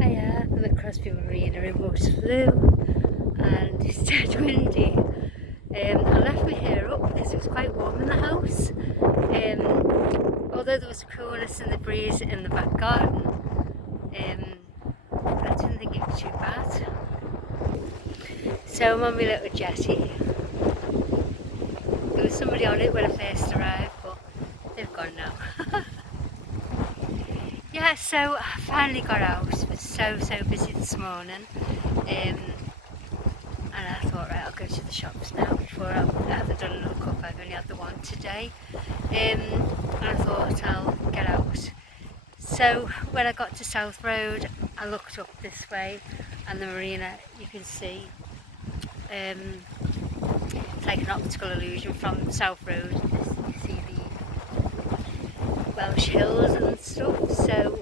Hiya, I'm at Crosby Marina in Waterloo and it's dead windy. I left my hair up because it was quite warm in the house. Although there was a coolness in the breeze in the back garden, I didn't think it was too bad. So I'm on my little jetty. There was somebody on it when I first arrived, but they've gone now. Yeah, so I finally got out. It was so busy this morning, and I thought, right, I'll go to the shops now before I haven't done a look up. I've only had the one today, and I thought I'll get out. So when I got to South Road, I looked up this way, and the marina, you can see, it's like an optical illusion from South Road. You see the Welsh hills and stuff. So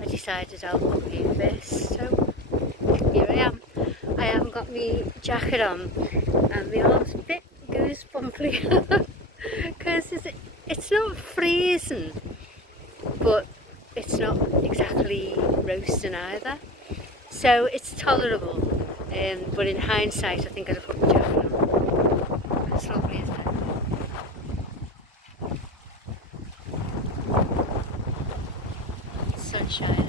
I decided I'll come here first. So here I am. I haven't got my jacket on and my arm's a bit goosebumpy because it's not freezing, but it's not exactly roasting either. So it's tolerable, but in hindsight I think I'd have put my jacket on. It's lovely, isn't it? The sun's shining.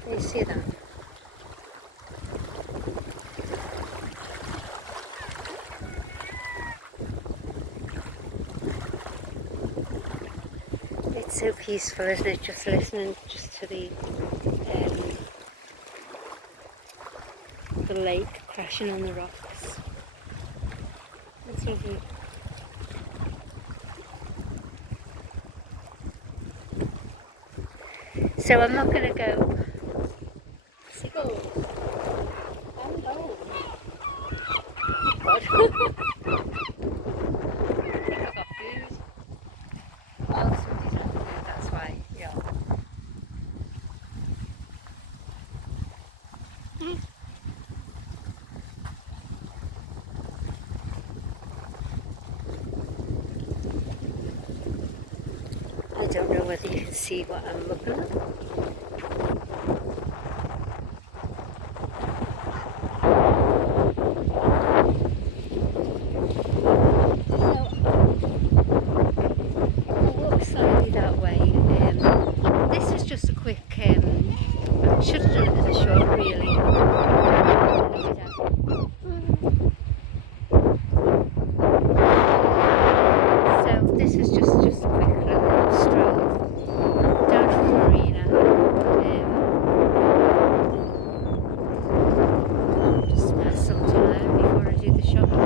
Can you see that? It's so peaceful, isn't it? Just listening just to the lake crashing on the rocks. It's lovely. So I'm not going to go. Seagulls. Hello. God. I think I've got food. Oh, somebody's had food, that's why. Yeah. I don't know whether you can see what I'm looking at. Just a quick, I should have done it as a short really. So this was just a quick little stroll down to the marina. Just pass some time before I do the shopping.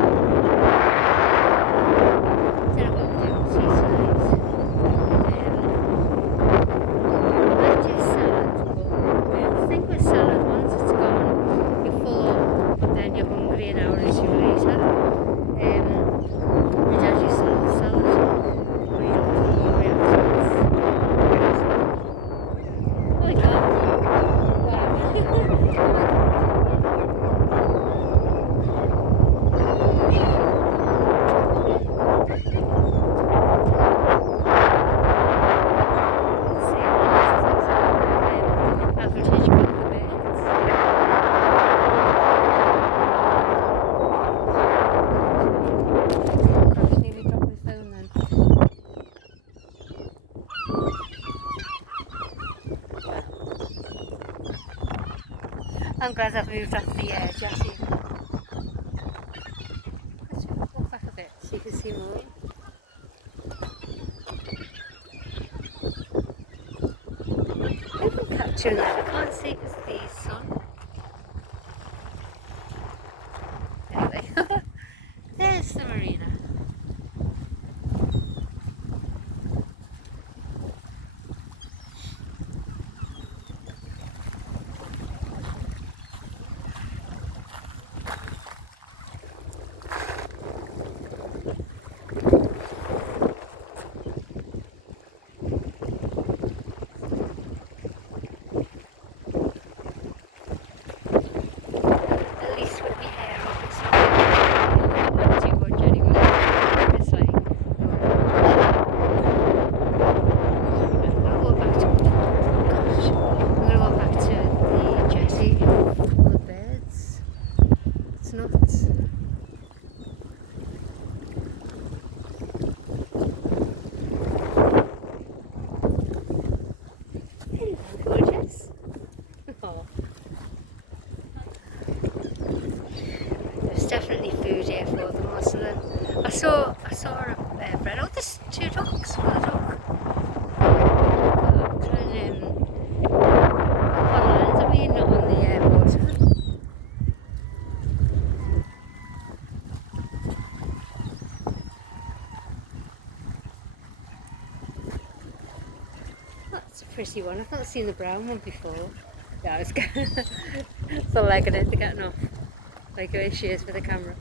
Don't know what we're doing with tea tonight. Alfred Hitchcock. I'm glad I've moved off the jetty. Let's walk back a bit so you can see more. I can capture that. I can't see because of the sun. Anyway, there's the marina. nuts. Gorgeous. Oh. There's definitely food here for them, wasn't there? I saw a bread. Oh, there's 2 ducks for the duck. I'm trying on land, I mean, not on the water. That's a pretty one. I've not seen the brown one before. Yeah, I was going the leg of it, they're getting off. Like the way she is with the camera.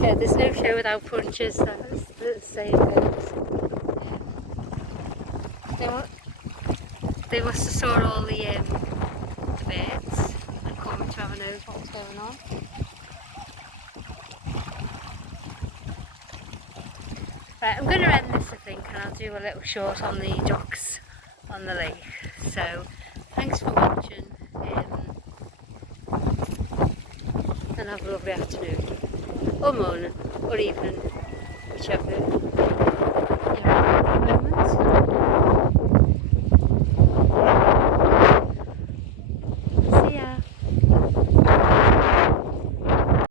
Yeah, there's no show without punches, that's the same things. Yeah. They must have saw all the birds and come to have a nose what's going on. Right, I'm going to end this I think, and I'll do a little short on the ducks on the lake. So, thanks for watching, and have a lovely afternoon, or morning, or evening, whichever you're at the moment.